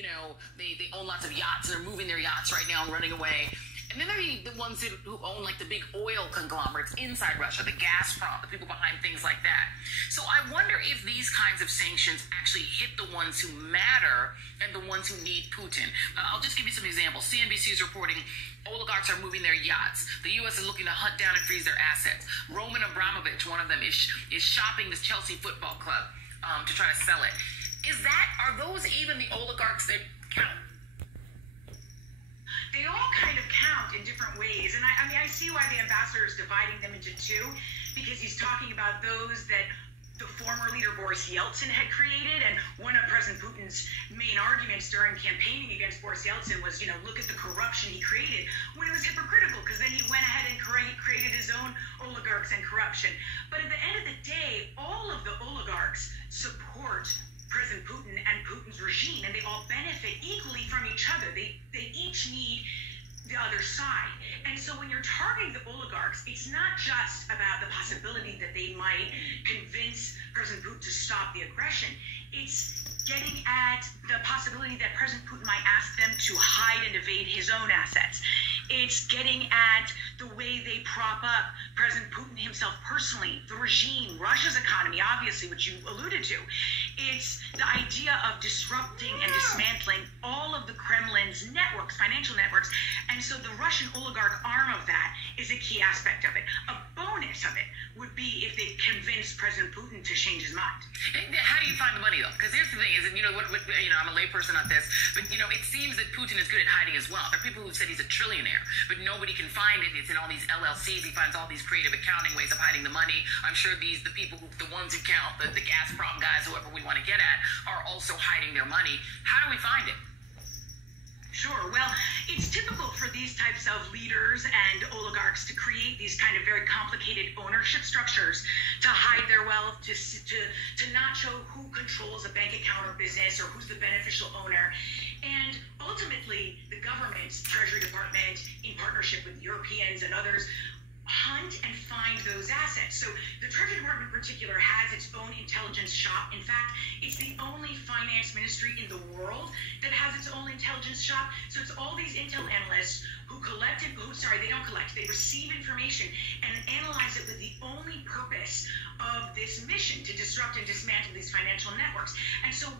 They own lots of yachts and they're moving their yachts right now and running away. And then there are the ones who own like the big oil conglomerates inside Russia, the Gazprom, the people behind things like that. So I wonder if these kinds of sanctions actually hit the ones who matter and the ones who need Putin. I'll just give you some examples. CNBC is reporting oligarchs are moving their yachts. The U.S. is looking to hunt down and freeze their assets. Roman Abramovich, one of them, is shopping this Chelsea football club to try to sell it. Are those even the oligarchs that count? They all kind of count in different ways. And I see why the ambassador is dividing them into two, because he's talking about those that the former leader Boris Yeltsin had created. And one of President Putin's main arguments during campaigning against Boris Yeltsin was, look at the corruption he created, when it was hypocritical, because then he went ahead and created his own oligarchs and corruption. But at the end of the day, all of the oligarchs support President Putin and Putin's regime, and they all benefit equally from each other. They each need the other side. And so when you're targeting the oligarchs, it's not just about the possibility that they might convince President Putin to stop the aggression. It's getting at the possibility that President Putin might ask them to hide and evade his own assets. It's getting at the way they prop up President Putin himself personally, the regime, Russia's economy, obviously, which you alluded to. It's the idea of disrupting and dismantling all of the Kremlin's networks, financial networks. And so the Russian oligarch arm of that is a key aspect of it. A bonus of it would be if they convince President Putin to change his mind. How do you find the money, though? Because here's the thing, is that, I'm a layperson on this, but, it seems that Putin is good at hiding as well. There are people who said he's a trillionaire, but nobody can find it. It's in all these LLCs. He finds all these creative accounting ways of hiding the money. I'm sure the ones who count, the Gazprom guys, whoever we want to get at, are also hiding their money. How do we find it? Sure. Well, it's typical for these types of leaders and oligarchs to create these kind of very complicated ownership structures to hide their wealth, to not show who controls a bank account or business or who's the beneficial owner. And ultimately, the government, Treasury Department, in partnership with Europeans and others, hunt and find those assets. So the Treasury Department in particular has its own intelligence shop. In fact, it's the only finance ministry in the world that has its own intelligence shop. So it's all these intel analysts who they don't collect, they receive information and analyze it with the only purpose of this mission to disrupt and dismantle these financial networks. And so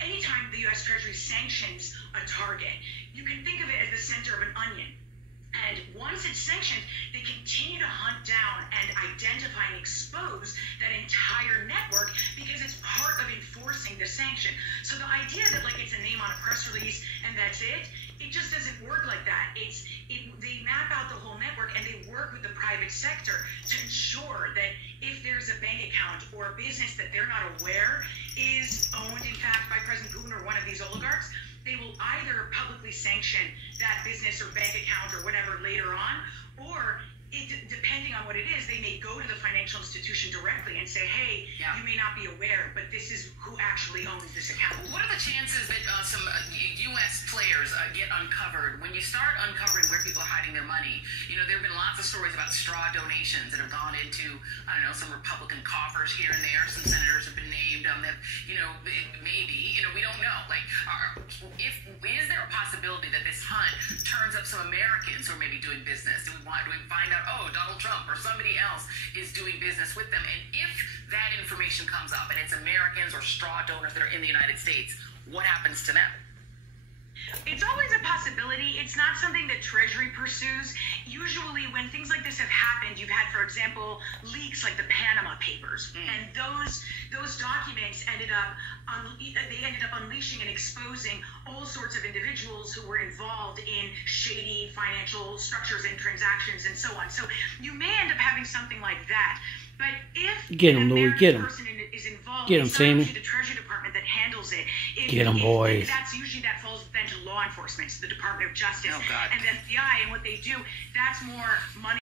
anytime the U.S. Treasury sanctions a target, you can think of it as the center of an onion. And once it's sanctioned, they continue to hunt down and identify and expose that entire network because it's part of enforcing the sanction. So the idea that it's a name on a press release and that's it just doesn't work like that. They map out the whole network and they work with the private sector to ensure that if there's a bank account or a business that they're not aware is owned, in fact, by President Putin or one of these oligarchs, they will either publicly sanction that business or bank account or whatever later on, or depending on what it is, they may go to the financial institution directly and say, hey, you may not be aware, but this is who actually owns this account. What are the chances that some U.S. players get uncovered? When you start uncovering where people are hiding their money, there have been lots of stories about straw donations that have gone into, some Republican coffers here and there. Some senators have been named that, maybe, we don't know. Is there a possibility that this hunt turns up some Americans who are maybe doing business? Do we find out, Donald Trump or somebody else is doing business with them? And if that information comes up and it's Americans or straw donors that are in the United States, what happens to them? It's always a possibility. It's not something that Treasury pursues. Usually when things like this have happened, you've had, for example, leaks like the Panama Papers. And those documents ended up unleashing and exposing all sorts of individuals who were involved in shady financial structures and transactions and so on. So you may end up having something like that. But if get him, Louie, get him. Person is involved, get him, Sammy. The Treasury Department that handles it. Get him, boys. That falls then to law enforcement, to the Department of Justice and the FBI, and what they do. That's more money.